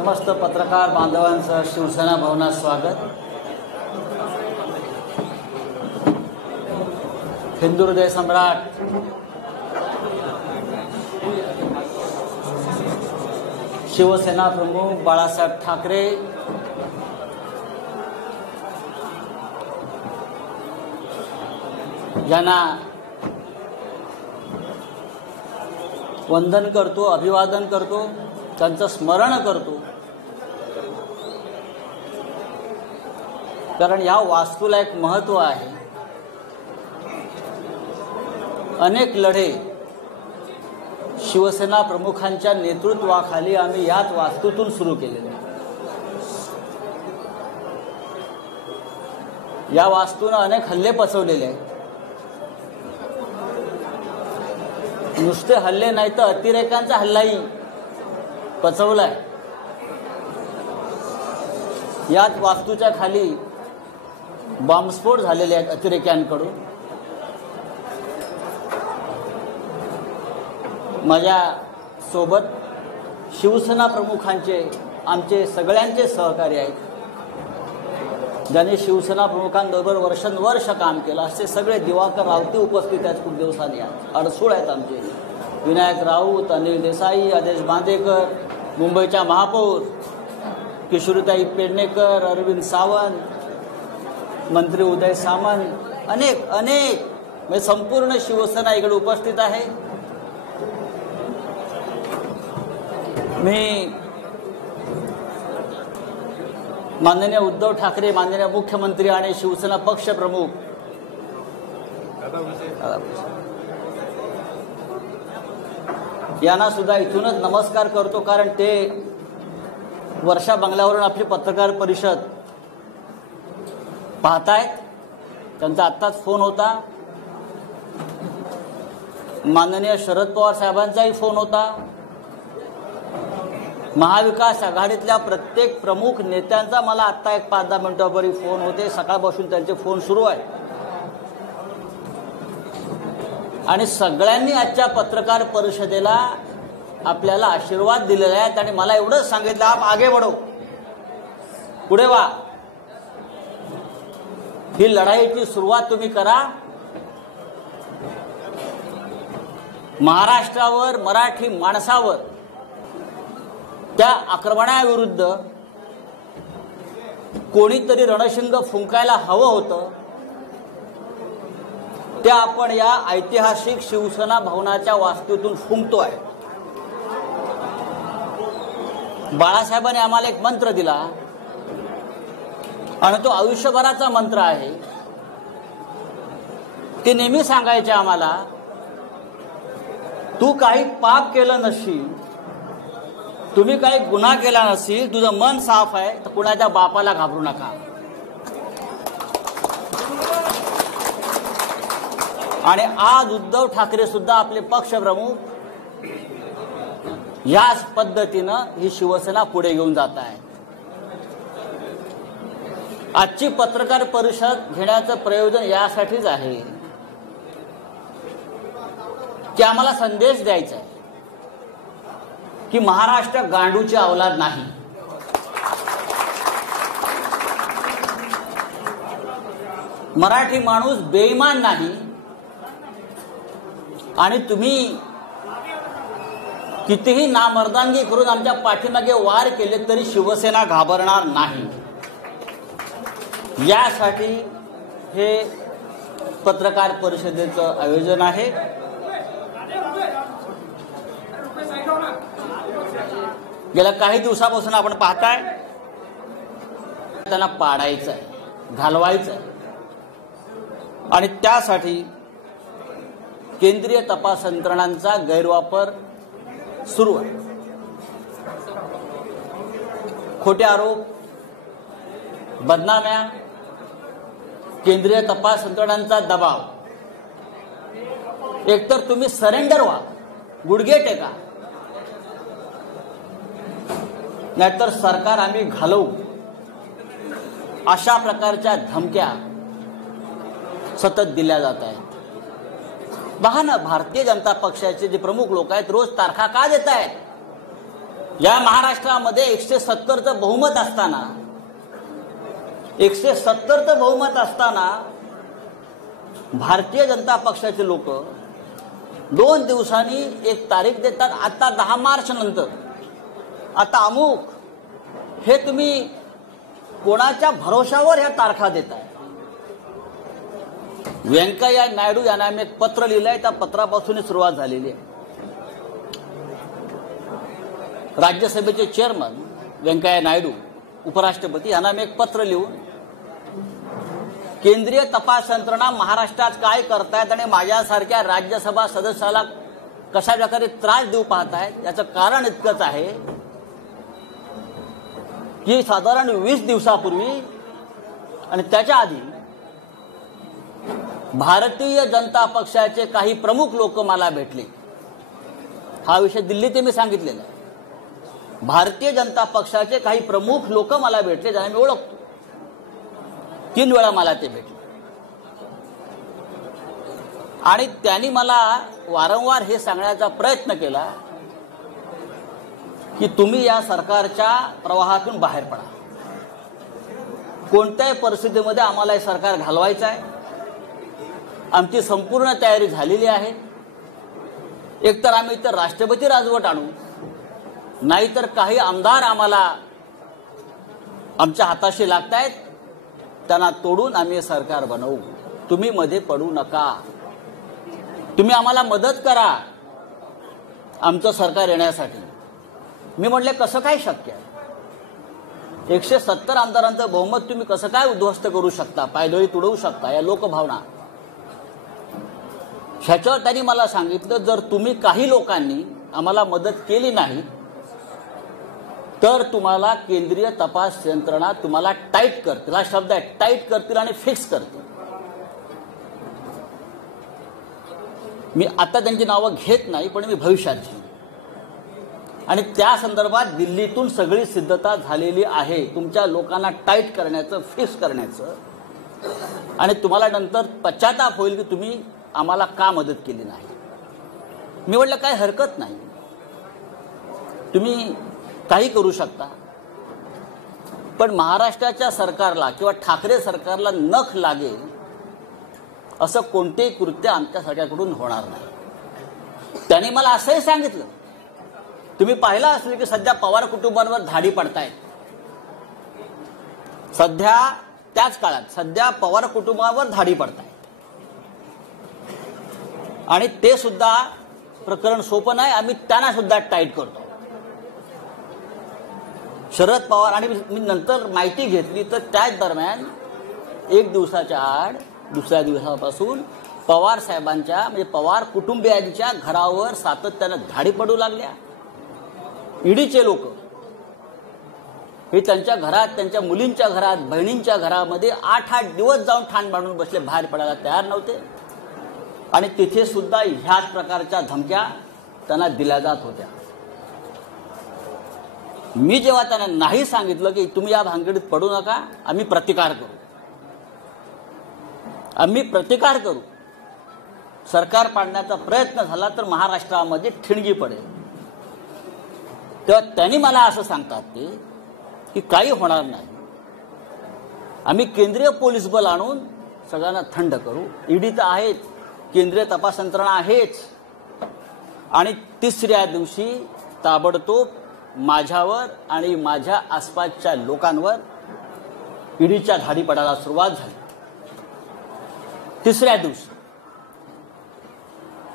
समस्त पत्रकार बांधवांचं शिवसेना भवनात स्वागत। हिंदू हृदय सम्राट शिवसेना प्रमुख बाळासाहेब ठाकरे यांना वंदन करतो, अभिवादन करतो, त्यांचं स्मरण करतो। कारण या वास्तूला एक महत्त्व आहे। अनेक लढे शिवसेना प्रमुखांच्या नेतृत्वाखाली आम्ही याच वास्तूतून सुरू केलेले। या वास्तूने अनेक हल्ले पचवलेले आहेत। नुसते हल्ले नाही तर अतिरेकांचा हल्लाही पचवलाय। याच वास्तूच्या खाली बॉम्बस्फोट झालेले आहेत अतिरेक्यांकडून। माझ्या सोबत शिवसेना प्रमुखांचे आमचे सगळ्यांचे सहकारी आहेत, ज्यांनी शिवसेना प्रमुखांबरोबर वर्षानुवर्ष काम केलं। असे सगळे दिवाकर रावते उपस्थित आहेत, खूप दिवसांनी अडसूळ आहेत आमचे। विनायक राऊत, अनिल देसाई, आदेश बांदेकर, मुंबईच्या महापौर किशोरीताई पेडणेकर, अरविंद सावंत, मंत्री उदय सामंत, अनेक म्हणजे संपूर्ण शिवसेना इकडे उपस्थित आहे। मी माननीय उद्धव ठाकरे, माननीय मुख्यमंत्री आणि शिवसेना पक्ष प्रमुख यांना सुद्धा इथूनच नमस्कार करतो। कारण ते वर्षा बंगल्यावरून आपली पत्रकार परिषद पाहतायत। त्यांचा आत्ताच फोन होता, माननीय शरद पवार साहेबांचाही फोन होता, महाविकास आघाडीतल्या प्रत्येक प्रमुख नेत्यांचा मला आत्ता एक 5-10 मिनिटांपूर्वी फोन होते। सकाळपासून त्यांचे फोन सुरू आहेत आणि सगळ्यांनी आजच्या पत्रकार परिषदेला आपल्याला आशीर्वाद दिलेला आहे। आणि मला एवढंच सांगितलं, आप आगे बढ़ो, पुढे वा, ही लढाईची सुरुवात तुम्ही करा। महाराष्ट्रावर, मराठी माणसावर त्या आक्रमणाविरुद्ध कोणीतरी रणशिंग फुंकायला हवं होतं। ते आपण या ऐतिहासिक शिवसेना भवनाच्या वास्तूतून फुंकतोय। बाळासाहेबांनी आम्हाला एक मंत्र दिला आणि तो आयुष्यभराचा मंत्र आहे। ते नेहमी सांगायचे आम्हाला, तू काही पाप केलं नसशील, तुम्ही काही गुन्हा केला नसेल, तुझं मन साफ आहे, तर कुणाच्या बापाला घाबरू नका। आणि आज उद्धव ठाकरे सुद्धा आपले पक्षप्रमुख याच पद्धतीनं ही शिवसेना पुढे घेऊन जात आहे। आजची पत्रकार परिषद घेण्याचं प्रयोजन यासाठीच आहे की आम्हाला संदेश द्यायचा आहे की महाराष्ट्र गांडूची औलाद नाही। मराठी माणूस बेईमान नाही। आणि तुम्ही कितीही नामर्दांगी करून आमच्या पाठीमागे वार केले तरी शिवसेना घाबरणार नाही। यासाठी हे पत्रकार परिषदेचं आयोजन आहे। गेल्या काही दिवसापासून आपण पाहताय त्यांना पाडायचं आहे, घालवायचं आहे। आणि त्यासाठी केंद्रीय तपास यंत्रणांचा गैरवापर सुरू आहे। खोटे आरोप, बदनाम्या, केंद्रीय तपास यंत्रणांचा दबाव। एकतर तुम्ही सरेंडर व्हा, गुडघे टेका, नाहीतर सरकार आम्ही घालवू, अशा प्रकारच्या धमक्या सतत दिल्या जात आहेत। पहा ना, भारतीय जनता पक्षाचे जे प्रमुख लोक आहेत रोज तारखा का देत आहेत? या महाराष्ट्रामध्ये 170चं बहुमत असताना 170चं बहुमत असताना भारतीय जनता पक्षाचे लोक 2 दिवसांनी एक तारीख देतात. आता 10 मार्च नंतर आता अमुक, हे तुम्ही कोणाच्या भरोशावर ह्या तारखा देताय? व्यंकय्या नायडू यांना आम्ही एक पत्र लिहिलंय. त्या पत्रापासून सुरुवात झालेली आहे. राज्यसभेचे चेअरमन व्यंकय्या नायडू, उपराष्ट्रपती यांना मी एक पत्र लिहून केंद्रीय तपास यंत्रणा महाराष्ट्रात काय करतायत आणि माझ्यासारख्या राज्यसभा सदस्याला कशा प्रकारे त्रास देऊ पाहतायत याचं कारण इतकंच आहे की साधारण 20 दिवसापूर्वी आणि त्याच्या आधी भारतीय जनता पक्षाचे काही प्रमुख लोक मला भेटले. हा विषय दिल्लीत मी सांगितलेला आहे. भारतीय जनता पक्षाचे काही प्रमुख लोक मला भेटले, ज्यांना मी ओळखतो. 3 वेळा मला ते भेटले आणि त्यांनी मला वारंवार हे सांगण्याचा प्रयत्न केला की तुम्ही या सरकारच्या प्रवाहातून बाहेर पडा. कोणत्याही परिस्थितीमध्ये आम्हाला हे सरकार घालवायचं आहे. आमची संपूर्ण तयारी झालेली आहे. एकतर आम्ही इतर राष्ट्रपती राजवट आणू, नाहीतर काही आमदार आम्हाला आमच्या हाताशी लागतायत, त्यांना तोडून आम्ही हे सरकार बनवू. तुम्ही मध्ये पडू नका. तुम्ही आम्हाला मदत करा आमचं सरकार येण्यासाठी. मी म्हटले कसं काय शक्य आहे? 170 आमदारांचं बहुमत तुम्ही कसं काय उद्ध्वस्त करू शकता, पायदळी तुडवू शकता? या लोकभावना. ह्याच्यावर त्यांनी मला सांगितलं, जर तुम्ही काही लोकांनी आम्हाला मदत केली नाही तर तुम्हाला केंद्रीय तपास यंत्रणा तुम्हाला टाईट करतील. हा शब्द आहे, टाईट करतील आणि फिक्स करतील. मी आता त्यांची नावं घेत नाही, पण मी भविष्याची. आणि त्या संदर्भात दिल्लीतून सगळी सिद्धता झालेली आहे तुमच्या लोकांना टाईट करण्याचं, फिक्स करण्याचं. आणि तुम्हाला नंतर पश्चाताप होईल की तुम्ही आम्हाला का मदत केली नाही. मी म्हटलं काय हरकत नाही, तुम्ही काही करू शकता, पण महाराष्ट्राच्या सरकारला किंवा ठाकरे सरकारला नख लागेल असं कोणतेही कृत्य आमच्या सरकारकडून होणार नाही. त्यांनी मला असंही सांगितलं, तुम्ही पाहिलं असेल की सध्या पवार कुटुंबांवर धाडी पडतायत. सध्या त्याच काळात सध्या पवार कुटुंबावर धाडी पडतायत आणि ते सुद्धा प्रकरण सोपं नाही. आम्ही त्यांना सुद्धा टाईट करतो. शरद पवार आणि मी नंतर माहिती घेतली तर त्याच दरम्यान 1 दिवसाच्या आड दुसऱ्या दिवसापासून पवार साहेबांच्या म्हणजे पवार कुटुंबियांच्या घरावर सातत्यानं धाडी पडू लागल्या. ईडीचे लोक हे त्यांच्या घरात, त्यांच्या मुलींच्या घरात, बहिणींच्या घरामध्ये 8-8 दिवस जाऊन ठाण बांधून बसले, बाहेर पडायला तयार नव्हते. आणि तिथे सुद्धा ह्याच प्रकारच्या धमक्या त्यांना दिल्या जात होत्या. मी जेव्हा त्यांना नाही सांगितलं की तुम्ही या भानगडीत पडू नका, आम्ही प्रतिकार करू, आम्ही प्रतिकार करू, सरकार पाडण्याचा प्रयत्न झाला तर महाराष्ट्रामध्ये ठिणगी पडेल, तेव्हा त्यांनी मला असं सांगतात ते की काही होणार नाही, आम्ही केंद्रीय पोलीस बल आणून सगळ्यांना थंड करू. ईडी तर आहेच, केंद्रीय तपास यंत्रणा आहेच. आणि तिसऱ्या दिवशी ताबडतोब माझ्यावर आणि माझ्या आसपासच्या लोकांवर ईडीच्या धाडी पडायला सुरुवात झाली. तिसऱ्या दिवशी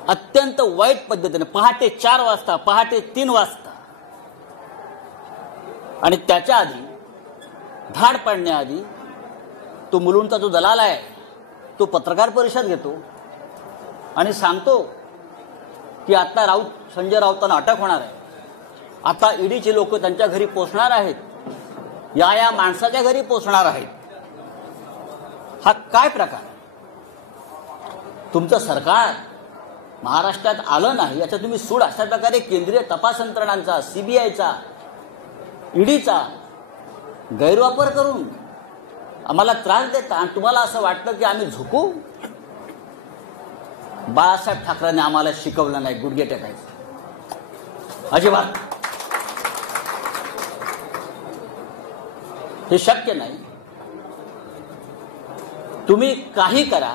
अत्यंत वाईट पद्धतीने पहाटे 4 वाजता, पहाटे 3 वाजता आणि त्याच्या आधी धाड पडण्याआधी तो मुलुंडचा जो दलाल आहे तो पत्रकार परिषद घेतो आणि सांगतो की आता संजय राऊतांना अटक होणार आहे, आता ईडीचे लोक त्यांच्या घरी पोहोचणार आहेत, या माणसाच्या घरी पोहोचणार आहेत. हा काय प्रकार? तुमचं सरकार महाराष्ट्रात आलं नाही याचा तुम्ही सूड अशा प्रकारे केंद्रीय तपास यंत्रणांचा, सीबीआयचा, ईडीचा गैरवापर करून आम्हाला त्रास देता आणि तुम्हाला असं वाटतं की आम्ही झुकू. बाळासाहेब ठाकरेंनी आम्हाला शिकवलं नाही गुडघे टेकायचं, अजिबात. हे शक्य नाही. तुम्ही काही करा,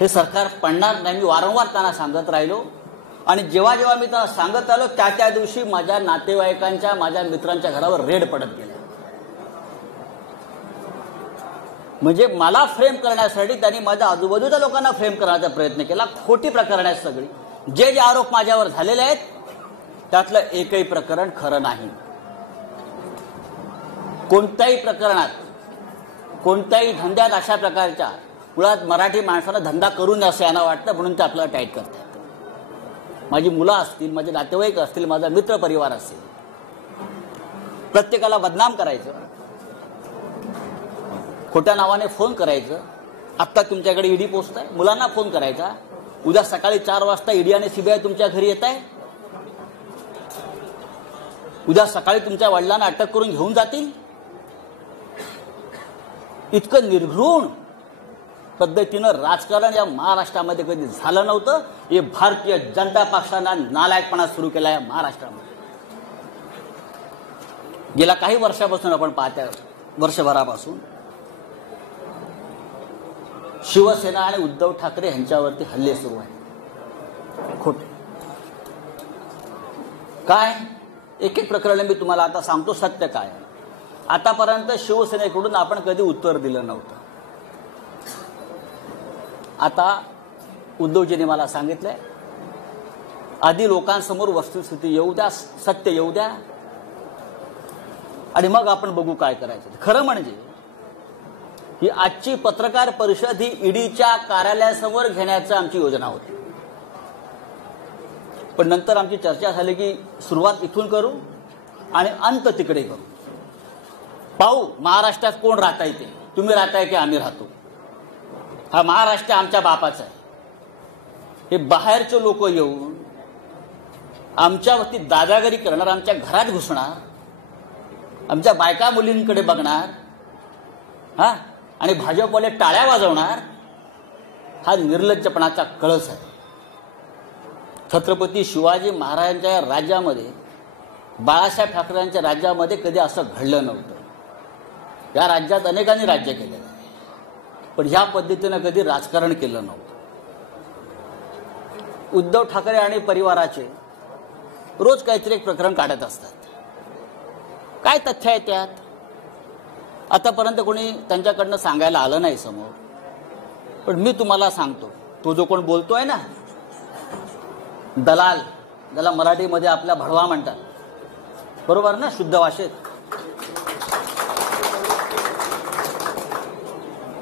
हे सरकार पडणार नाही. मी वारंवार त्यांना सांगत राहिलो आणि जेव्हा जेव्हा मी त्यांना सांगत आलो त्या दिवशी माझ्या नातेवाईकांच्या, माझ्या मित्रांच्या घरावर रेड पडत गेले. म्हणजे मला फ्रेम करण्यासाठी त्यांनी माझ्या आजूबाजूच्या लोकांना फ्रेम करण्याचा प्रयत्न केला. खोटी प्रकरण आहेत सगळी. जे जे आरोप माझ्यावर झालेले आहेत त्यातलं एकही प्रकरण खरं नाही. कोणत्याही प्रकरणात, कोणत्याही धंद्यात अशा प्रकारच्या, मुळात मराठी माणसानं धंदा करू नये असं यांना वाटतं म्हणून ते आपल्याला टाईट करतात. माझी मुलं असतील, माझे नातेवाईक असतील, माझा मित्र परिवार असेल, प्रत्येकाला बदनाम करायचं, खोट्या नावाने फोन करायचं. आत्ता तुमच्याकडे ईडी पोहोचत आहे, मुलांना फोन करायचा, उद्या सकाळी 4 वाजता ईडी आणि सीबीआय तुमच्या घरी येत आहे, उद्या सकाळी तुमच्या वडिलांना अटक करून घेऊन जातील. इतकं निर्घृण पद्धतीनं राजकारण या महाराष्ट्रामध्ये कधी झालं नव्हतं. हे भारतीय जनता पक्षानं नालायकपणा सुरू केला या महाराष्ट्रामध्ये. गेल्या काही वर्षापासून आपण पाहतोय, वर्षभरापासून शिवसेना आणि उद्धव ठाकरे यांच्यावरती हल्ले सुरू आहेत. खोटे काय, एक एक प्रकरण मी तुम्हाला आता सांगतो. सत्य काय, आतापर्यंत शिवसेनेकडून आपण कधी उत्तर दिलं नव्हतं. आता उद्धवजींनी मला सांगितलंय, आधी लोकांसमोर वस्तुस्थिती येऊ द्या, सत्य येऊ द्या, आणि मग आपण बघू काय करायचं. खरं म्हणजे ही आजची पत्रकार परिषद ही ईडीच्या कार्यालयासमोर घेण्याची आमची योजना होती. पण नंतर आमची चर्चा झाली की सुरुवात इथून करू आणि अंत तिकडे करू. पाहू महाराष्ट्रात कोण राहताय ते, तुम्ही राहताय की आम्ही राहतो. हा महाराष्ट्र आमच्या बापाचा आहे. हे बाहेरचे लोक येऊन आमच्यावरती दादागिरी करणार, आमच्या घरात घुसणार, आमच्या बायका मुलींकडे बघणार, हा, आणि भाजपवाले टाळ्या वाजवणार, हा निर्लज्जपणाचा कळस आहे. छत्रपती शिवाजी महाराजांच्या राज्यामध्ये, बाळासाहेब ठाकरेंच्या राज्यामध्ये कधी असं घडलं नव्हतं. या राज्यात अनेकांनी राज्य केलेलं आहे, पण ह्या पद्धतीनं कधी राजकारण केलं नव्हतं. उद्धव ठाकरे आणि परिवाराचे रोज काहीतरी एक प्रकरण काढत असतात. काय तथ्य आहे त्यात? आतापर्यंत कोणी त्यांच्याकडनं सांगायला आलं नाही समोर. पण मी तुम्हाला सांगतो, तो जो कोण बोलतोय ना, दलाल, ज्याला मराठीमध्ये आपल्या भडवा म्हणतात, बरोबर ना, शुद्ध भाषेत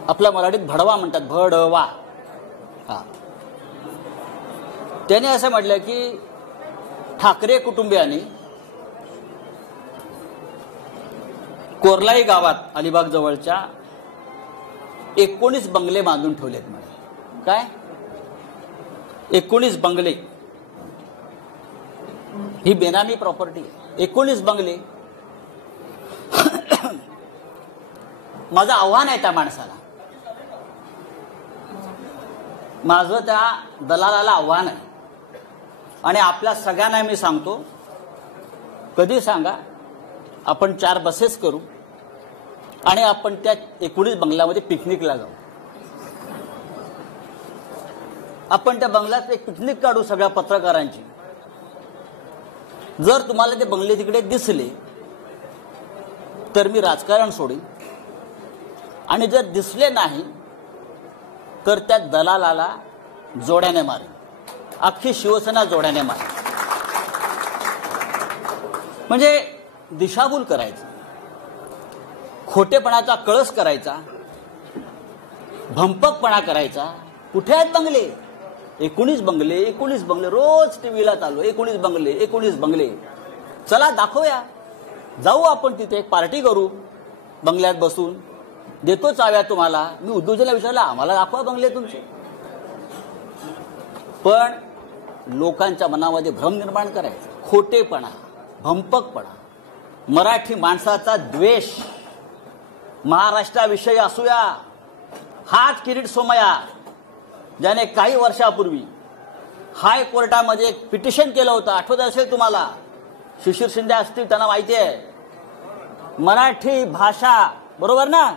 आपल्या मराठीत भडवा म्हणतात, भडवा. हा, त्याने असं म्हटलं की ठाकरे कुटुंबियांनी कोरलाई गावात, अलिबाग जवळच्या 19 बंगले बांधून ठेवलेत म्हणे. काय 19 बंगले? ही बेनामी प्रॉपर्टी आहे. 19 बंगले. माझं आव्हान आहे त्या माणसाला, माझं त्या दलालाला आव्हान आहे, आणि आपल्या सगळ्यांना मी सांगतो, कधी सांगा आपण 4 बसेस करू आणि आपण त्या 19 बंगल्यामध्ये पिकनिकला जाऊ. आपण त्या बंगल्यात एक पिकनिक काढू सगळ्या पत्रकारांची. जर तुम्हाला ते बंगले तिकडे दिसले तर मी राजकारण सोडीन, आणि जर दिसले नाही तर त्या दलालाला जोड्याने मारेन. अख्खी शिवसेना जोड्याने मारेन. म्हणजे दिशाभूल करायचं, खोटेपणाचा कळस करायचा, भंपकपणा करायचा. कुठे आहेत बंगले? 19 बंगले, 19 बंगले. रोज टीव्हीला चालू 19 बंगले, 19 बंगले. चला दाखवूया, जाऊ आपण तिथे एक पार्टी करू, बंगल्यात बसून देतो चाव्या तुम्हाला. मी उद्धवजीला विचारलं, आम्हाला दाखवा बंगले तुमचे. पण लोकांच्या मनामध्ये भ्रम निर्माण करायचा, खोटेपणा, भंपकपणा, मराठी माणसाचा द्वेष, महाराष्ट्राविषयी असूया. हाच किरीट सोमय्या ज्याने काही वर्षापूर्वी हायकोर्टामध्ये एक पिटिशन केलं होतं, आठवत असेल तुम्हाला. शिशिर शिंदे असतील, त्यांना माहिती आहे. मराठी भाषा, बरोबर ना,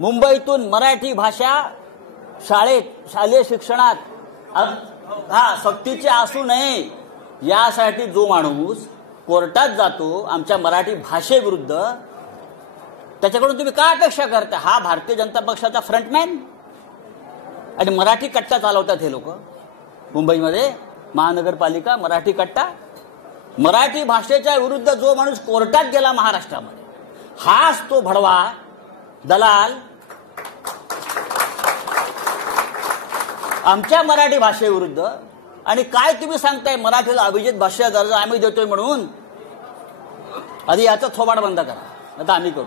मुंबईतून मराठी भाषा शालेय शिक्षणात सक्तीचे असू नये यासाठी जो माणूस कोर्टात जातो आमच्या मराठी भाषेविरुद्ध, त्याच्याकडून तुम्ही काय अपेक्षा करता? हा भारतीय जनता पक्षाचा फ्रंटमॅन आणि मराठी कट्टा चालवतात हे लोक मुंबईमध्ये, महानगरपालिका मराठी कट्टा. मराठी भाषेच्या विरुद्ध जो माणूस कोर्टात गेला महाराष्ट्रामध्ये, हाच तो भडवा दलाल आमच्या मराठी भाषेविरुद्ध. आणि काय तुम्ही सांगताय मराठीला अभिजात भाषा दर्जा आम्ही देतोय म्हणून? आधी याचा थोबाड बंद करा, आता आम्ही करू.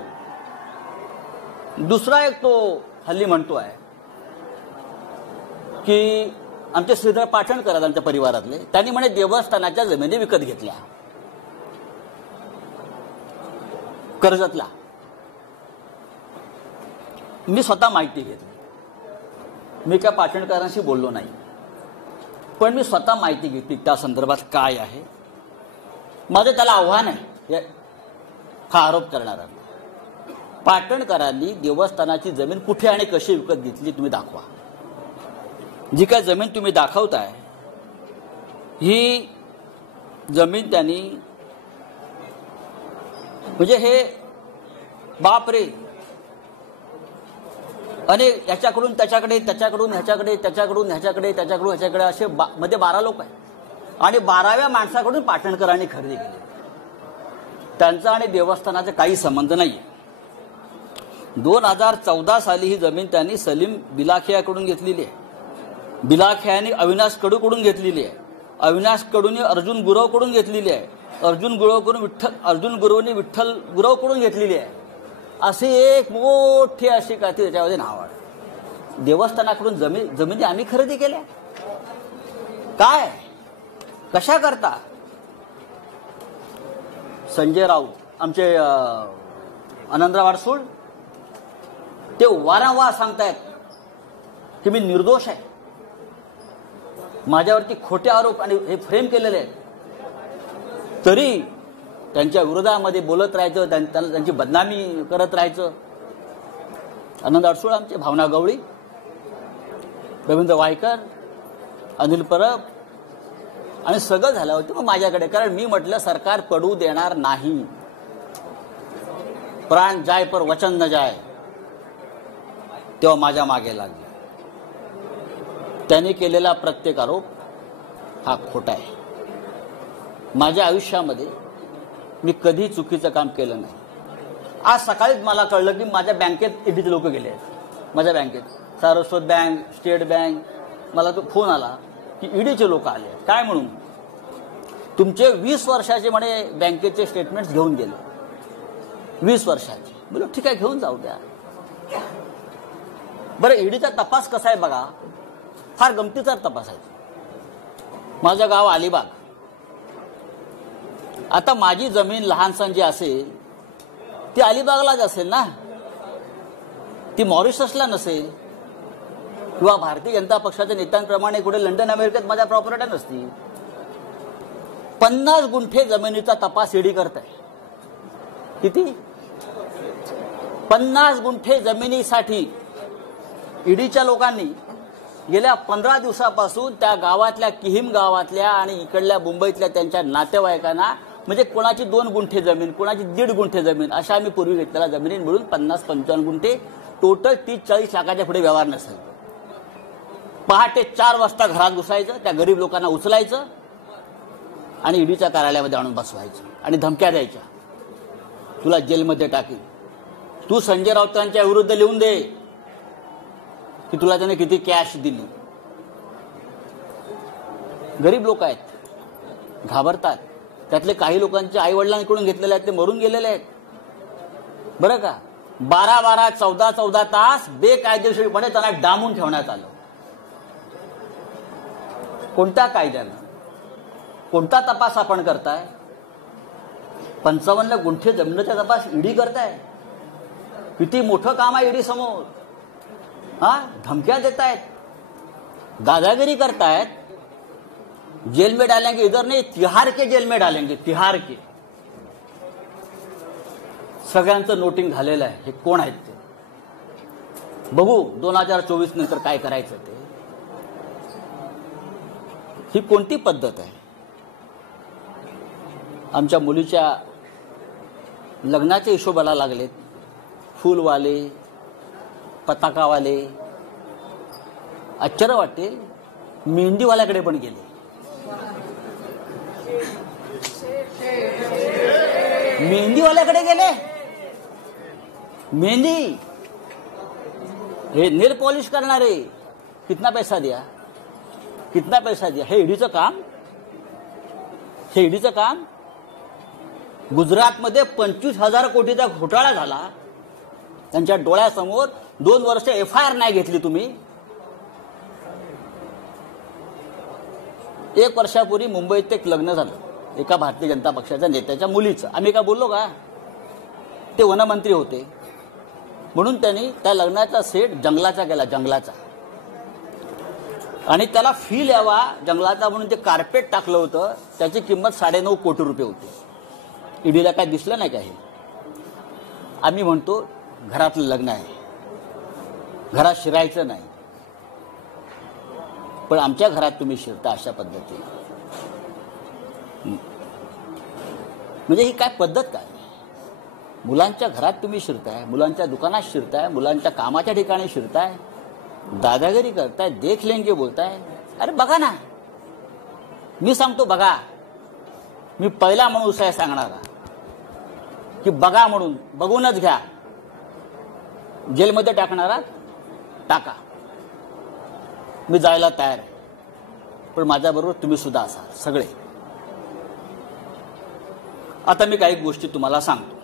दुसरा एक तो हल्ली म्हणतोय की आमचे श्रीधर पाटणकर आहेत आमच्या परिवारातले, त्यांनी म्हणे देवस्थानाच्या जमिनी विकत घेतल्या कर्जतला. मी स्वतः माहिती घेतली, मी काय पाटणकरांशी बोललो नाही, पण मी स्वतः माहिती घेतली त्या संदर्भात काय आहे. माझं त्याला आव्हान आहे हा आरोप करणारा. पाटणकरांनी देवस्थानाची जमीन कुठे आणि कशी विकत घेतली तुम्ही दाखवा. जी काय जमीन तुम्ही दाखवताय ही जमीन त्यांनी, म्हणजे हे बापरे, अनेक याच्याकडून त्याच्याकडे, त्याच्याकडून ह्याच्याकडे, त्याच्याकडून ह्याच्याकडे, त्याच्याकडून ह्याच्याकडे असे मध्ये 12 लोक आहेत आणि 12व्या माणसाकडून पाटणकरांनी खरेदी केली. त्यांचा आणि देवस्थानाचा काही संबंध नाही. 2014 साली ही जमीन त्यांनी सलीम बिलाखियाकडून घेतलेली आहे. बिलाखियाने अविनाश कडूकडून घेतलेली आहे. अविनाश कडूने अर्जुन गुरवकडून घेतलेली आहे. अर्जुन गुरवने विठ्ठल गुरवकडून घेतलेली आहे. अशी एक मोठी अशी काय त्याच्यामध्ये नाव आहे. देवस्थानाकडून जमिनी आम्ही खरेदी केल्या. काय कशा करता? संजय राऊत आमचे आनंदराव अडसूळ ते वारंवार सांगतायत की मी निर्दोष आहे, माझ्यावरती खोटे आरोप आणि हे फ्रेम केलेले आहेत, तरी त्यांच्या विरोधामध्ये बोलत राहायचं, त्यांची बदनामी करत राहायचं. आनंद अडसूळ आमचे, भावना गवळी, रवींद्र वायकर, अनिल परब आणि सगळं झालं होतं मग माझ्याकडे. कारण मी म्हटलं सरकार पडू देणार नाही, प्राण जाय पर वचन न जाय. तेव्हा माझ्या मागे लागले. त्यांनी केलेला प्रत्येक आरोप हा खोटा आहे. माझ्या आयुष्यामध्ये मी कधी चुकीचं काम केलं नाही. आज सकाळीच मला कळलं की माझ्या बँकेत ईडीचे लोक गेले आहेत. माझ्या बँकेत सारस्वत बँक, स्टेट बँक, मला तो फोन आला की ईडीचे लोक आले. काय म्हणून? तुमचे 20 वर्षाचे म्हणे बँकेचे स्टेटमेंट्स घेऊन गेले. 20 वर्षाचे. बोलो ठीक आहे, घेऊन जाऊ द्या. बरं, ईडीचा तपास कसा आहे बघा, फार गमतीचा तपास आहे. माझं गाव अलिबाग. आता माझी जमीन लहानसण जी असेल ती अलिबागलाच असेल ना, ती मॉरिशसला नसेल किंवा भारतीय जनता पक्षाच्या नेत्यांप्रमाणे कुठे लंडन अमेरिकेत माझ्या प्रॉपर्ट्या नसतील. 50 गुंठे जमिनीचा तपास ईडी करत आहे. किती? 50 गुंठे जमिनीसाठी ईडीच्या लोकांनी गेल्या 15 दिवसापासून त्या गावातल्या, किहीम गावातल्या आणि इकडल्या मुंबईतल्या त्यांच्या नातेवाईकांना, म्हणजे कोणाची 2 गुंठे जमीन, कोणाची 1.5 गुंठे जमीन, अशा आम्ही पूर्वी घेतलेल्या जमिनी मिळून 50-55 गुंठे, टोटल 30-40 लाखाच्या पुढे व्यवहार नसेल. पहाटे 4 वाजता घरात घुसायचं, त्या गरीब लोकांना उचलायचं आणि ईडीच्या कार्यालयामध्ये आणून बसवायचं आणि धमक्या द्यायच्या, तुला जेलमध्ये टाकील, तू संजय राऊतांच्या विरुद्ध लिहून दे की तुला त्याने किती कॅश दिली. गरीब लोक आहेत, घाबरतात. त्यातले काही लोकांचे आई वडिलांकडून घेतलेले आहेत, ते मरून गेलेले आहेत. बरं का, 12-12, 14-14 तास बेकायदेशीरपणे त्यांना डांबून ठेवण्यात आलं. कोणत्या कायद्यानं? कोणता तपास आपण करताय? 55 गुंठे जमिनीचा तपास ईडी करताय. किती मोठं काम आहे ईडी समोर. धमक्या देतायत, दादागिरी करतायत. जेल में डालेंगे, इधर नहीं तिहाड़ के जेल में डालेंगे, तिहाड़ के. सगळ्यांचं नोटिंग झालेलं आहे. हे कोण आहेत ते बघू 2024 नंतर काय करायचं ते. ही कोणती पद्धत आहे? आमच्या मुलीच्या लग्नाच्या हिशोबाला लागलेत फुलवाले, पताकावाले. आश्चर्य वाटेल, मेहंदीवाल्याकडे पण गेले. मेहंदीवाल्याकडे गेले. मेहंदी हे नेल पॉलिश करणारे. कितना पैसा दिया, कितना पैसा दिया? हे ईडीचं काम. हे ईडीचं काम. गुजरातमध्ये 25,000 कोटीचा घोटाळा झाला. त्यांच्या डोळ्यासमोर 2 वर्ष FIR नाही घेतली तुम्ही. 1 वर्षापूर्वी मुंबईत एक लग्न झालं एका भारतीय जनता पक्षाच्या नेत्याच्या मुलीचं. आम्ही काय बोललो का? ते वनमंत्री होते म्हणून त्यांनी त्या लग्नाचा सेट जंगलाचा केला, जंगलाचा. आणि त्याला फील यावा जंगलाचा म्हणून ते कार्पेट टाकलं होतं. त्याची किंमत 9.5 कोटी रुपये होती. ईडीला काय दिसलं नाही का? हे आम्ही म्हणतो घरातलं लग्न आहे, घरात शिरायचं नाही. पण आमच्या घरात तुम्ही शिरता अशा पद्धतीने. म्हणजे ही काय पद्धत काय? मुलांच्या घरात तुम्ही शिरताय, मुलांच्या दुकानात शिरताय, मुलांच्या कामाच्या ठिकाणी शिरताय, दादागिरी करताय, देख लेंगे बोलताय. अरे बघा ना, मी सांगतो बघा. मी पहिला माणूस आहे सांगणारा की बघा म्हणून. बघूनच घ्या. जेलमध्ये टाकणारा टाका, मी जायला तयार आहे. पण माझ्याबरोबर तुम्ही सुद्धा असाल सगळे. आता मी काही गोष्टी तुम्हाला सांगतो,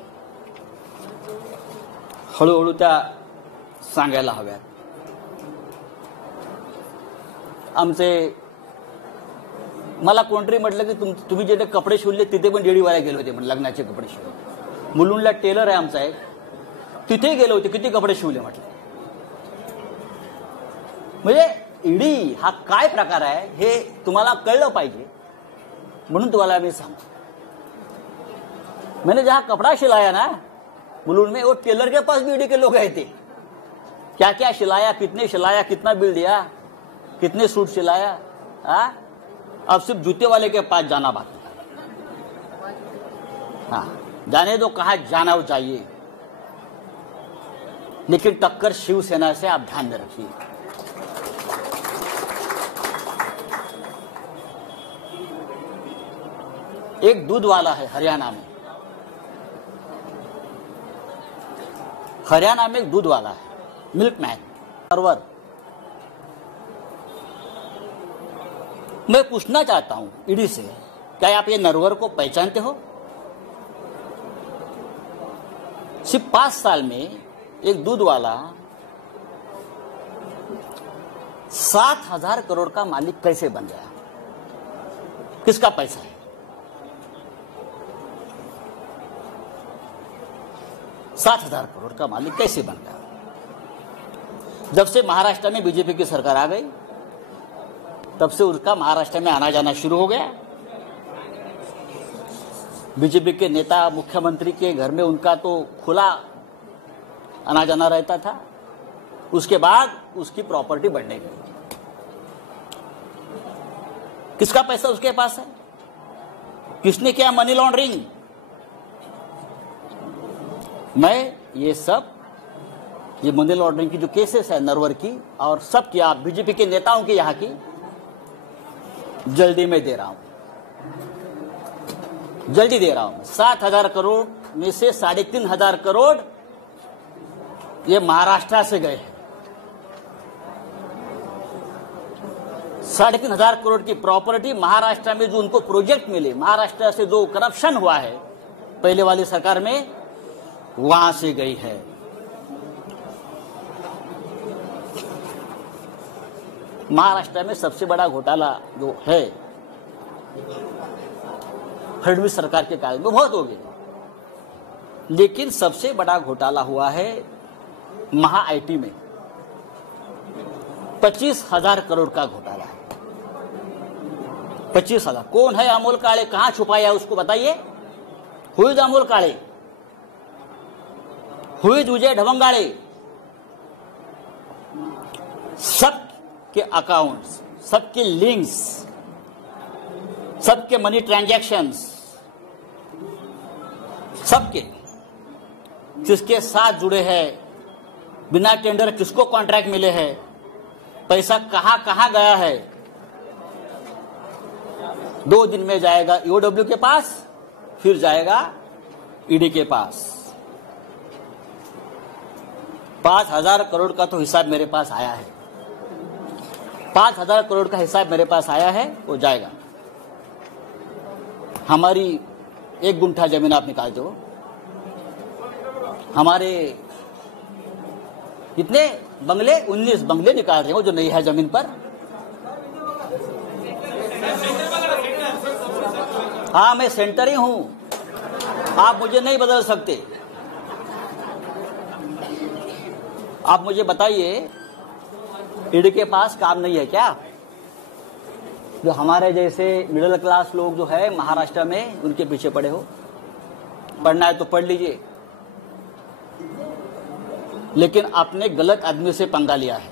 हळूहळू त्या सांगायला हव्यात. मला कोणतरी म्हटलं की तुम्ही जिथे कपडे शिवले तिथे पण डेडीवाला गेले होते म्हणजे लग्नाचे कपडे शिवले. मुलुंडला टेलर आहे आमचा एक, तिथे गेले होते, किती कपडे शिवले म्हटलं. म्हणजे ईडी हा काय प्रकार आहे हे तुम्हाला कळलं पाहिजे म्हणून तुम्हाला मी सांगतो. मैंने जहां कपड़ा सिलाया ना मुलुंड में, वो टेलर के पास भी ईडी के लोग आए थे. क्या क्या सिलाया, कितने सिलाया, कितना बिल दिया, कितने सूट सिलाया. अब सिर्फ जूते वाले के पास जाना बाकी. हाँ, जाने दो कहाँ जाना चाहिए, लेकिन टक्कर शिवसेना से आप ध्यान में रखिए. एक दूध वाला है हरियाणा में. हरियाणा में एक दूध वाला है, मिल्कमैन सरवर. मैं पूछना चाहता हूं ईडी से, क्या आप ये नरवर को पहचानते हो? सिर्फ 5 साल में एक दूध वाला 7,000 करोड़ का मालिक कैसे बन गया? किसका पैसा है? 7,000 करोड़ का मालिक कैसे बन गया? जब से महाराष्ट्र में बीजेपी की सरकार आ गई तब से उसका महाराष्ट्र में आना जाना शुरू हो गया. बीजेपी के नेता मुख्यमंत्री के घर में उनका तो खुला आना जाना रहता था. उसके बाद उसकी प्रॉपर्टी बढ़ने गई. किसका पैसा उसके पास है? किसने किया मनी लॉन्ड्रिंग? मैं ये मनी लॉन्ड्रिंग की जो केसेस है नरवर की और सब की, आप बीजेपी के नेताओं की यहां की, जल्दी में दे रहा हूं, जल्दी दे रहा हूं. 7,000 करोड़ में से 3,500 करोड़ ये महाराष्ट्र से गए हैं. 3,500 करोड़ की प्रॉपर्टी महाराष्ट्र में जो उनको प्रोजेक्ट मिले, महाराष्ट्र से जो करप्शन हुआ है पहले वाली सरकार में, वहां से गई है. महाराष्ट्र में सबसे बड़ा घोटाला जो है फडणवीस सरकार के काल में बहुत हो गए, लेकिन सबसे बड़ा घोटाला हुआ है महा आईटी में. 25,000 करोड़ का घोटाला है. 25,000. कौन है अमोल काळे? कहां छुपाया उसको बताइए. हु इज अमोल काळे? हुईज विजय ढवंगाळे, सबके अकाउंट्स, सबके लिंक्स, सबके मनी ट्रांजैक्शंस, सबके किसके साथ जुड़े हैं, बिना टेंडर किसको कॉन्ट्रैक्ट मिले हैं, पैसा कहां कहां गया है, 2 दिन में जाएगा ईओडब्ल्यू के पास, फिर जाएगा ईडी के पास। 5,000 करोड़ का तो हिसाब मेरे पास आया है, 5,000 करोड़ का हिसाब मेरे पास आया है, वो जाएगा। हमारी 1 गुंठा जमीन आप निकाल दो, हमारे कितने बंगले, 19 बंगले निकाल रहे हो जो नहीं है जमीन पर। हाँ, मैं सेंटर ही हूं, आप मुझे नहीं बदल सकते। आप मुझे बताइए, ईडी के पास काम नहीं है क्या? जो हमारे जैसे मिडिल क्लास लोग जो है महाराष्ट्र में, उनके पीछे पड़े हो। पढ़ना है तो पढ़ लीजिए, लेकिन आपने गलत आदमी से पंगा लिया है।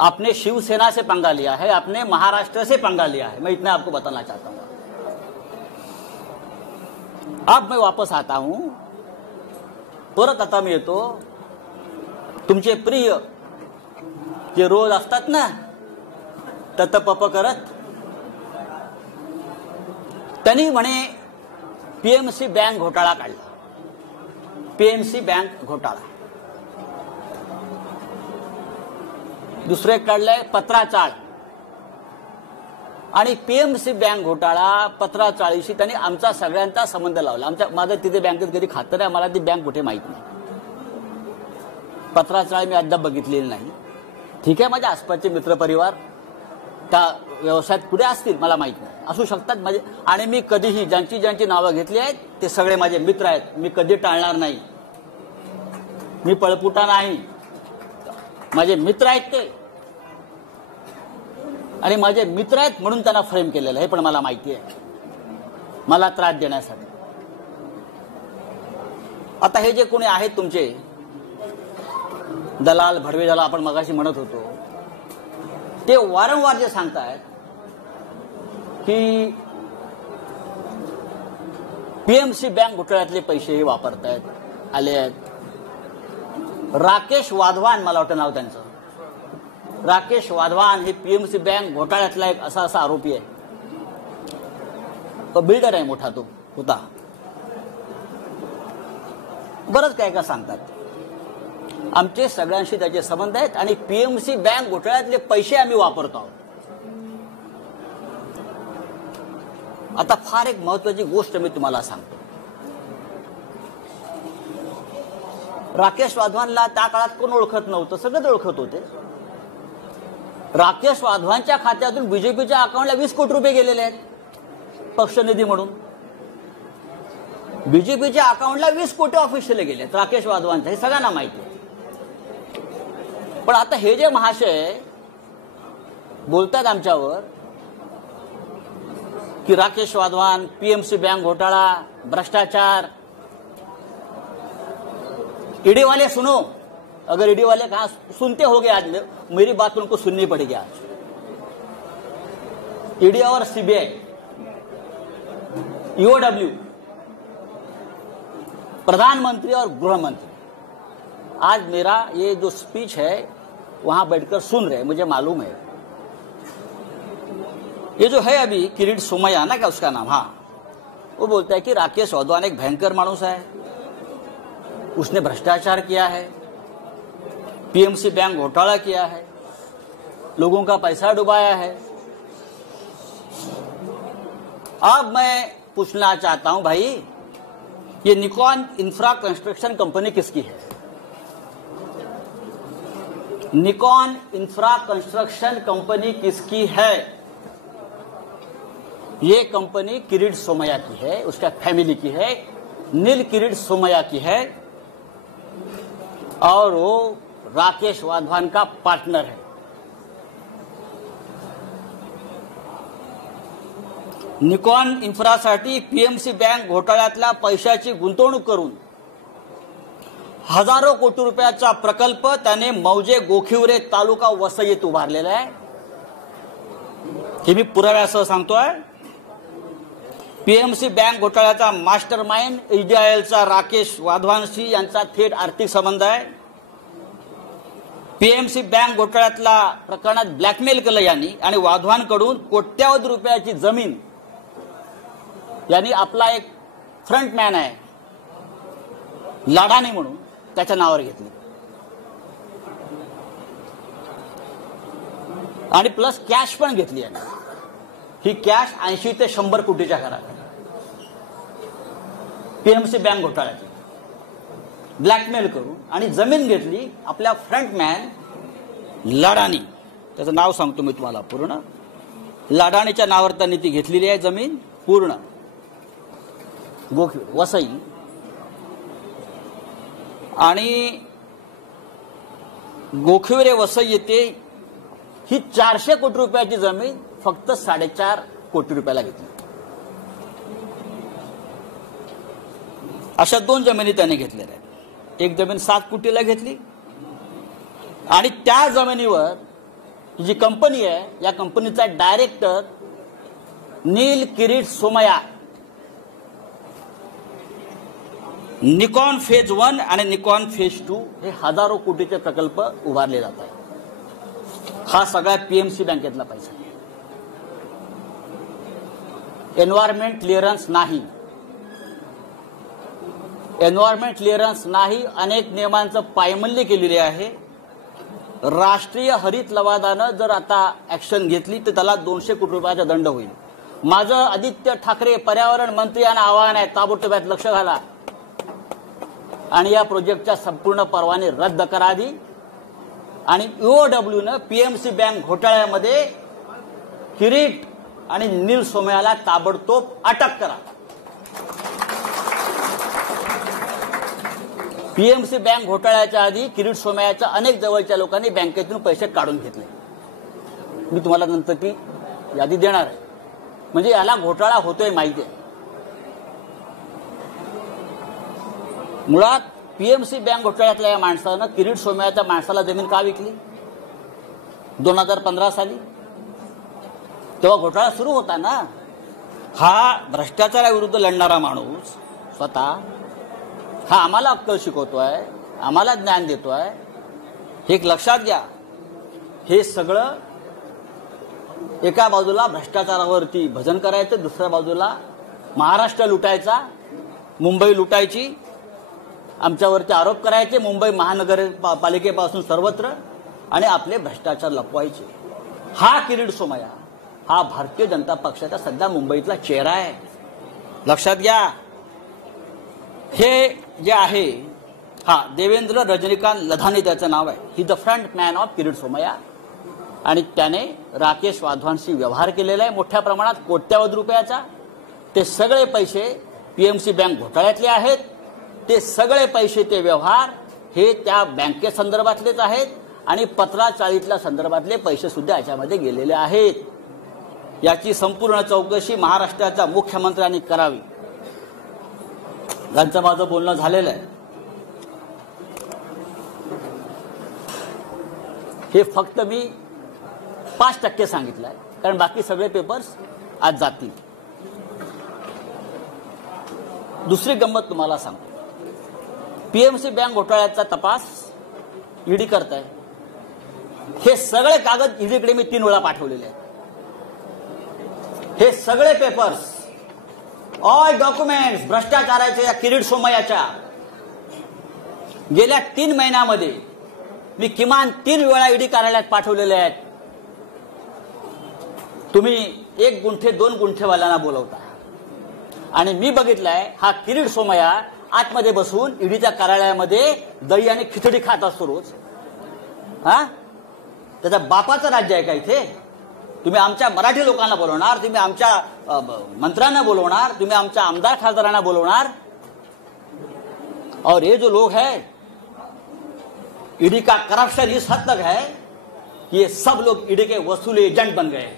आपने शिवसेना से पंगा लिया है, आपने महाराष्ट्र से पंगा लिया है। मैं इतना आपको बताना चाहता हूं। अब मैं वापस आता हूं, परत आता मी येतो। तुमचे प्रिय जे रोज असतात ना ततपप करत, त्यांनी म्हणे पीएमसी बँक घोटाळा काढला, पीएमसी बँक घोटाळा। दुसरे काढलंय पत्राचाळ, आणि पीएमसी बँक घोटाळा पत्राचाळीशी त्यांनी आमचा सगळ्यांचा संबंध लावला। माझं तिथे बँकेत कधी खातं नाही, मला ती बँक कुठे माहित नाही। पत्राचाळ मी अद्याप बघितलेली नाही। ठीक आहे, माझ्या आसपासचे मित्रपरिवार त्या व्यवसायात पुढे असतील, मला माहित नाही, असू शकतात माझे। आणि मी कधीही ज्यांची ज्यांची नावं घेतली आहेत ते सगळे माझे मित्र आहेत, मी कधी टाळणार नाही, मी पळपुटा नाही, माझे मित्र आहेत ते, आणि माझे मित्र आहेत म्हणून त्यांना फ्रेम केलेलं, हे पण मला माहिती आहे, मला त्रास देण्यासाठी। आता हे जे कोणी आहेत तुमचे दलाल, भडवे ज्याला आपण मगाशी म्हणत होतो, ते वारंवार जे सांगतायत की पीएमसी बँक घोटाळ्यातले पैसे हे वापरतायत, आले आहेत। राकेश वाधवान, मला वाटतं नाव त्यांचं, राकेश वाधवान हे पीएमसी बँक घोटाळ्यातला एक असा आरोपी आहे। तो बिल्डर आहे मोठा, तो होता। बरंच काय काय सांगतात, आमचे सगळ्यांशी त्याचे संबंध आहेत आणि पीएमसी बँक घोटाळ्यातले पैसे आम्ही वापरतो आहोत। आता फार एक महत्वाची गोष्ट मी तुम्हाला सांगतो। राकेश वाधवानला त्या काळात कोण ओळखत नव्हतं, सगळेच ओळखत होते। राकेश वाधवानच्या खात्यातून बीजेपीच्या अकाउंटला 20 कोटी रुपये गेलेले आहेत पक्षनिधी म्हणून। बीजेपीच्या अकाउंटला 20 कोटी ऑफिशियली गेले आहेत राकेश वाधवानच्या, हे सगळ्यांना माहिती आहे। पण आता हे जे महाशय बोलतात आमच्यावर कि राकेश वाधवान, पीएमसी बैंक घोटाला, भ्रष्टाचार, ईडी वाले सुनो, अगर ईडी वाले कहा सुनते होगे आज मेरी बात उनको सुननी पड़ेगी आज। ईडी और सीबीआई, ईओडब्ल्यू, प्रधानमंत्री और गृह मंत्री आज मेरा ये जो स्पीच है वहां बैठकर सुन रहे, मुझे मालूम है। ये जो है अभी किरीट सोमैया ना, क्या उसका नाम, हाँ, वो बोलता है कि राकेश वाधवान एक भयंकर मानुस है, उसने भ्रष्टाचार किया है, पीएमसी बैंक घोटाला किया है, लोगों का पैसा डुबाया है। अब मैं पूछना चाहता हूं भाई, ये निकॉन इंफ्रा कंस्ट्रक्शन कंपनी किसकी है? निकॉन इंफ्रा कंस्ट्रक्शन कंपनी किसकी है? ये कंपनी किरीट सोमैया की है, उसका फैमिली की है, नील किरीट सोमैया की है, और वो राकेश वाधवान का पार्टनर है। निकॉन इन्फ्रासाठी पीएमसी बँक घोटाळ्यातल्या पैशाची गुंतवणूक करून हजारो कोटी रुपयाचा प्रकल्प त्याने मौजे गोखिवरे तालुका वसईत उभारलेला आहे. हे मी पुराव्यासह सांगतोय. पीएमसी बँक घोटाळ्याचा मास्टर माइंड एचडीआयएलचा राकेश वाधवानशी यांचा थेट आर्थिक संबंध आहे. पीएमसी बँक घोटाळ्यातल्या प्रकरणात ब्लॅकमेल केलं यांनी आणि वाधवानकडून कोट्यावधी रुपयाची जमीन यांनी आपला एक फ्रंटमॅन आहे लाडानी म्हणून त्याच्या नावावर घेतली आणि प्लस कॅश पण घेतली यांनी. ही कॅश 80 ते 100 कोटीच्या घरात पीएमसी बँक घोटाळ्याची ब्लॅकमेल करून आणि जमीन घेतली आपल्या फ्रंटमॅन लाडानी. त्याचं नाव सांगतो मी तुम्हाला पूर्ण. लाडानीच्या नावावर त्यांनी ती घेतलेली आहे जमीन पूर्ण वसई. आणि गोखिवरे वसई येथे ही 400 कोटी रुपयाची जमीन फक्त 4.5 कोटी रुपयाला घेतली. अशा 2 जमिनी त्याने घेतलेल्या आहेत. एक जमीन 7 कोटीला घेतली आणि त्या जमिनीवर जी कंपनी आहे या कंपनीचा डायरेक्टर नील किरीट सोमया निकॉन फेज 1 आणि निकॉन फेज 2 हे हजारो कोटीचे प्रकल्प उभारले जात आहेत. हा सगळा पीएमसी बँकेतला पैसा. एन्व्हायरमेंट क्लिअरन्स नाही. एन्व्हायरमेंट क्लिअरन्स नाही. अनेक नियमांचं पायमल्ली केलेली आहे. राष्ट्रीय हरित लवादानं जर आता ऍक्शन घेतली तर त्याला 200 कोटी रुपयाचा दंड होईल. माझं आदित्य ठाकरे पर्यावरण मंत्री यांना आवाहन आहे ताबडतोब यात लक्ष घाला आणि या प्रोजेक्टच्या संपूर्ण परवाने रद्द करा आधी. आणि ईओडब्ल्यूनं पीएमसी बँक घोटाळ्यामध्ये किरीट आणि नील सोमयाला ताबडतोब अटक करा. पीएमसी बँक घोटाळ्याच्या आधी किरीट सोमयाच्या अनेक जवळच्या लोकांनी बँकेतून पैसे काढून घेतले. मी तुम्हाला नंतर ती यादी देणार आहे. म्हणजे याला घोटाळा होतोय माहिती आहे. मुळात पीएमसी बँक घोटाळ्यातल्या या माणसानं किरीट सोमयाच्या माणसाला जमीन का विकली 2015 साली? तेव्हा घोटाळा सुरू होता ना. हा भ्रष्टाचाराविरुद्ध लढणारा माणूस स्वतः हा आम्हाला अक्कल शिकवतोय, आम्हाला ज्ञान देतोय. हे एक लक्षात घ्या. हे सगळं एका बाजूला भ्रष्टाचारावरती भजन करायचं, दुसऱ्या बाजूला महाराष्ट्र लुटायचा, मुंबई लुटायची, आमच्यावरती आरोप करायचे मुंबई महानगरपालिकेपासून सर्वत्र आणि आपले भ्रष्टाचार लपवायचे. हा किरीट सोमया हा भारतीय जनता पक्षाचा सध्या मुंबईतला चेहरा आहे. लक्षात घ्या. हे जे आहे हा देवेंद्र रजनीकांत लधानी त्याचं नाव आहे. He the front man of Kirit Somaiya. आणि त्याने राकेश वाधवानशी व्यवहार केलेला आहे मोठ्या प्रमाणात कोट्यावधी रुपयाचा. ते सगळे पैसे पीएमसी बँक घोटाळ्यातले आहेत. ते सगळे पैसे ते व्यवहार हे त्या बँकेसंदर्भातलेच आहेत आणि पत्राचाळीतल्या संदर्भातले पैसे सुद्धा याच्यामध्ये गेलेले आहेत. याची संपूर्ण चौकशी महाराष्ट्राच्या मुख्यमंत्र्यांनी करावी. त्यांचं माझं बोलणं झालेलं आहे. हे फक्त मी 5% सांगितलं आहे कारण बाकी सगळे पेपर्स आज जातील. दुसरी गंमत तुम्हाला सांगतो. पीएमसी बँक घोटाळ्याचा तपास ईडी करताय. हे सगळे कागद ईडीकडे मी 3 वेळा पाठवलेले आहेत. हे सगळे पेपर्स ऑल डॉक्युमेंट्स भ्रष्टाचाराच्या या किरीट सोमयाच्या गेल्या 3 महिन्यामध्ये मी किमान 3 वेळा ईडी कार्यालयात पाठवलेले आहेत. तुम्ही 1 गुंठे 2 गुंठेवाल्यांना बोलवता आणि मी बघितलंय हा किरीट सोमया आतमध्ये बसून ईडीच्या कार्यालयामध्ये दही आणि खिचडी खात असतो रोज. हा त्याच्या बापाचं राज्य आहे का इथे? तुम्ही आमच्या मराठी लोकांना बोलवणार, तुम्ही आमच्या मंत्र्यांना बोलवणार, तुम्ही आमच्या आमदार खासदारांना बोलवणार. और ये जो लोग हैं ईडी का करप्शन इस हद तक है कि ये सब लोग ईडी के वसूली एजेंट बन गए.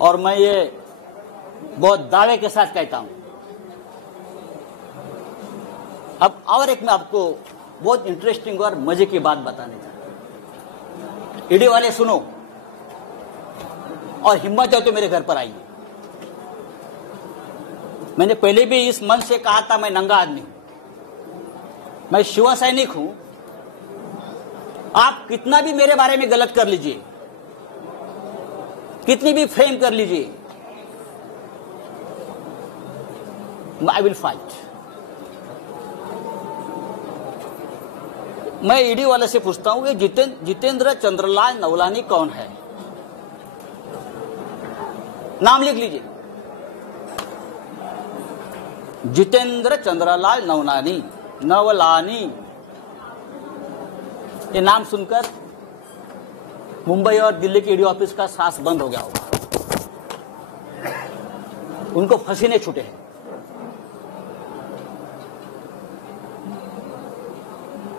और मैं ये बहुत दावे के साथ कहता हूं अब और एक मैं आपको बहुत इंटरेस्टिंग और मजे की बात बताने चाहता हूं। ईडी वाले सुनो और हिम्मत है तो मेरे घर पर आइए। मैंने पहले भी इस मंच से कहा था, मैं नंगा आदमी हूं, मैं शिव सैनिक हूं। आप कितना भी मेरे बारे में गलत कर लीजिए, कितनी भी फ्रेम कर लीजिए, आई विल फाइट। मैं ईडी वाले से पूछता हूं कि जितेंद्र चंद्रलाल नवलानी कौन है? नाम लिख लीजिए, जितेंद्र चंद्रलाल नवलानी। ये नाम सुनकर मुंबई और दिल्ली के ईडी ऑफिस का सांस बंद हो गया होगा, उनको पसीने छूटे हैं।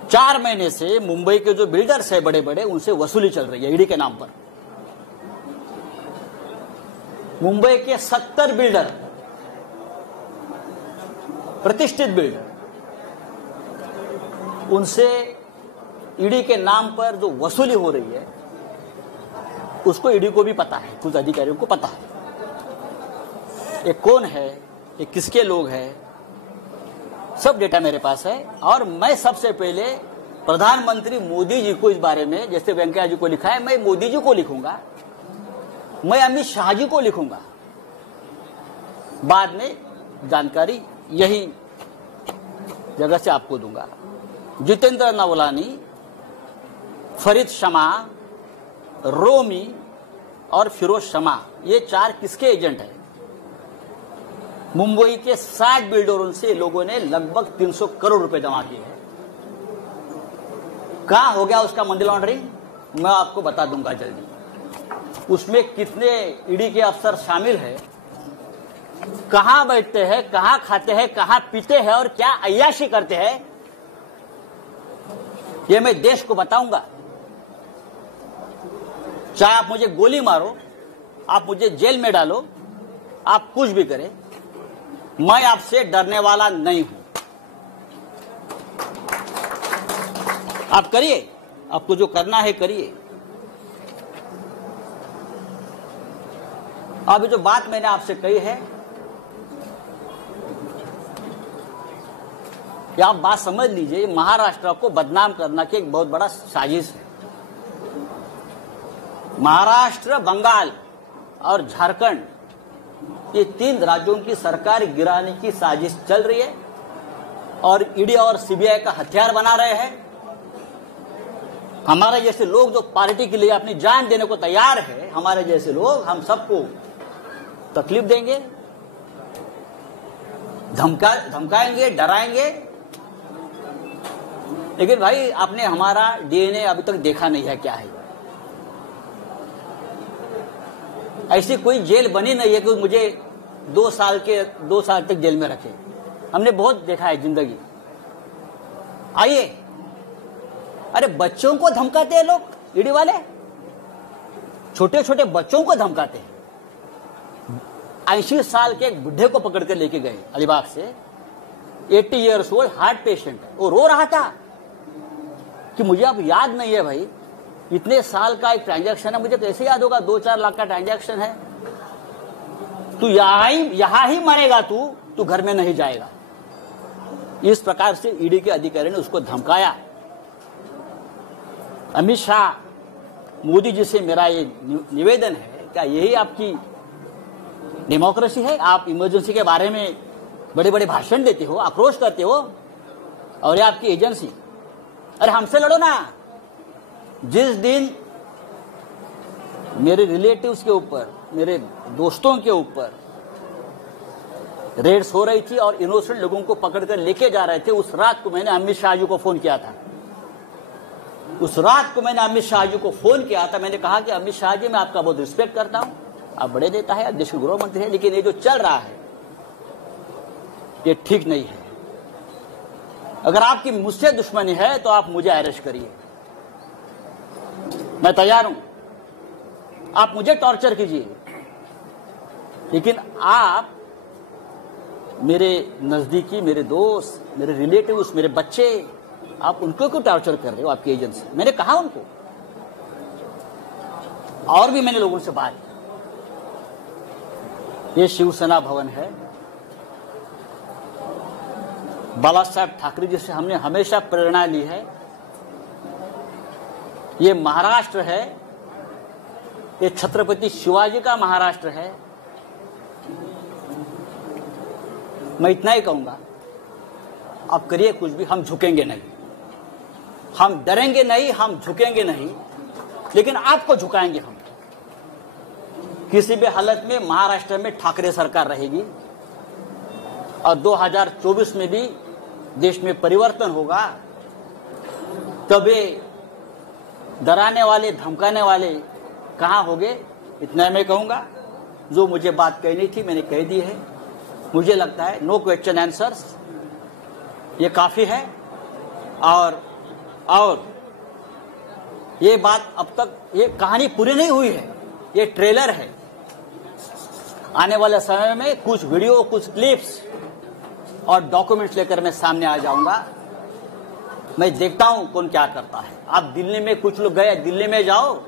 चार महीने से मुंबई के जो बिल्डर्स है बड़े बड़े, उनसे वसूली चल रही है ईडी के नाम पर। मुंबई के 70 बिल्डर, प्रतिष्ठित बिल्डर, उनसे ईडी के नाम पर जो वसूली हो रही है उसको ईडी को भी पता है, कुछ अधिकारियों को पता है। ये कौन है, ये किसके लोग हैं, सब डेटा मेरे पास है। और मैं सबसे पहले प्रधानमंत्री मोदी जी को इस बारे में, जैसे वेंकैया जी को लिखा है, मैं मोदी जी को लिखूंगा, मैं अमित शाह जी को लिखूंगा। बाद में जानकारी यही जगह से आपको दूंगा। जितेंद्र नवलानी, फरीद शमा, रोमी और फिरोज शमा, ये चार किसके एजेंट हैं? मुंबई के 60 बिल्डरों से लोगों ने लगभग 300 करोड़ रुपए जमा किए हैं। कहां हो गया उसका मनी लॉन्ड्रिंग, मैं आपको बता दूंगा जल्दी। उसमें कितने ईडी के अफसर शामिल हैं, कहां बैठते हैं, कहां खाते हैं, कहां पीते हैं और क्या अय्याशी करते हैं, यह मैं देश को बताऊंगा। चाहे आप मुझे गोली मारो, आप मुझे जेल में डालो, आप कुछ भी करें, मैं आपसे डरने वाला नहीं हूं। आप करिए, आपको जो करना है करिए। अभी जो बात मैंने आपसे कही है, या आप बात समझ लीजिए, महाराष्ट्र को बदनाम करना की एक बहुत बड़ा साजिश है। महाराष्ट्र, बंगाल और झारखंड, ये 3 राज्यों की सरकार गिराने की साजिश चल रही है और ईडी और सीबीआई का हथियार बना रहे हैं। हमारे जैसे लोग जो पार्टी के लिए अपनी जान देने को तैयार है, हमारे जैसे लोग, हम सबको तकलीफ देंगे, धमकाएंगे, डराएंगे। लेकिन भाई, आपने हमारा डीएनए अभी तक देखा नहीं है क्या है। ऐसी कोई जेल बनी नहीं है कि मुझे 2 साल तक जेल में रखे। हमने बहुत देखा है जिंदगी। आइए, अरे बच्चों को धमकाते हैं लोग, ईडी वाले छोटे छोटे बच्चों को धमकाते हैं। 80 साल के एक बुढ़े को पकड़ कर लेके गए अलीबाग से, 80 ईयर्स ओल्ड, हार्ट पेशेंट है। वो रो रहा था कि मुझे अब याद नहीं है भाई, इतने साल का एक ट्रांजैक्शन है, मुझे कैसे याद होगा 2-4 लाख का ट्रांजैक्शन है। तू यहां ही मरेगा, तू घर में नहीं जाएगा। इस प्रकार से ईडी के अधिकारी ने उसको धमकाया। अमित शाह, मोदी जी से मेरा ये निवेदन है, क्या यही आपकी डेमोक्रेसी है? आप इमरजेंसी के बारे में बड़े बड़े भाषण देते हो, आक्रोश करते हो, और ये आपकी एजेंसी। अरे हमसे लड़ो ना। जिस दिन मेरे रिलेटिव्स के ऊपर, मेरे दोस्तों के ऊपर रेड्स हो रही थी और इनोसेंट लोगों को पकड़कर लेके जा रहे थे, उस रात को मैंने अमित शाह जी को फोन किया था। मैंने कहा कि अमित शाह जी, मैं आपका बहुत रिस्पेक्ट करता हूं, आप बड़े नेता है, देश के गृह मंत्री है, लेकिन ये जो चल रहा है ये ठीक नहीं है। अगर आपकी मुझसे दुश्मनी है तो आप मुझे अरेस्ट करिए, मैं तैयार हूं। आप मुझे टॉर्चर कीजिए, लेकिन आप मेरे नजदीकी, मेरे दोस्त, मेरे रिलेटिव्स, मेरे बच्चे, आप उनको क्यों टॉर्चर कर रहे हो आपकी एजेंसी? मैंने कहा उनको, और भी मैंने लोगों से बात की। ये शिवसेना भवन है, बाला साहब ठाकरे जी से हमने हमेशा प्रेरणा ली है। ये महाराष्ट्र है, ये छत्रपति शिवाजी का महाराष्ट्र है। मैं इतना ही कहूंगा, आप करिए कुछ भी, हम झुकेंगे नहीं, हम डरेंगे नहीं, हम झुकेंगे नहीं, लेकिन आपको झुकाएंगे हम। किसी भी हालत में महाराष्ट्र में ठाकरे सरकार रहेगी और 2024 में भी देश में परिवर्तन होगा। तभी डराने वाले, धमकाने वाले कहां होंगे, इतना मैं कहूंगा। जो मुझे बात कहनी थी मैंने कह दी है। मुझे लगता है नो क्वेश्चन आंसर्स, ये काफी है। और ये बात अब तक, ये कहानी पूरी नहीं हुई है, ये ट्रेलर है। आने वाले समय में कुछ वीडियो, कुछ क्लिप्स और डॉक्यूमेंट्स लेकर मैं सामने आ जाऊंगा। मैं देखता हूं कौन क्या करता है। आप दिल्ली में, कुछ लोग गए, दिल्ली में जाओ,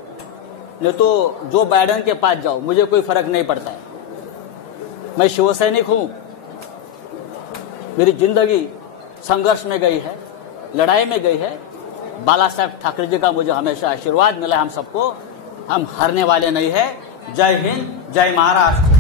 नहीं तो जो बाइडेन के पास जाओ, मुझे कोई फर्क नहीं पड़ता है। मैं शिवसैनिक हूं, मेरी जिंदगी संघर्ष में गई है, लड़ाई में गई है। बाला साहब ठाकरे जी का मुझे हमेशा आशीर्वाद मिला। हम सबको, हम हारने वाले नहीं है। जय हिंद, जय महाराष्ट्र।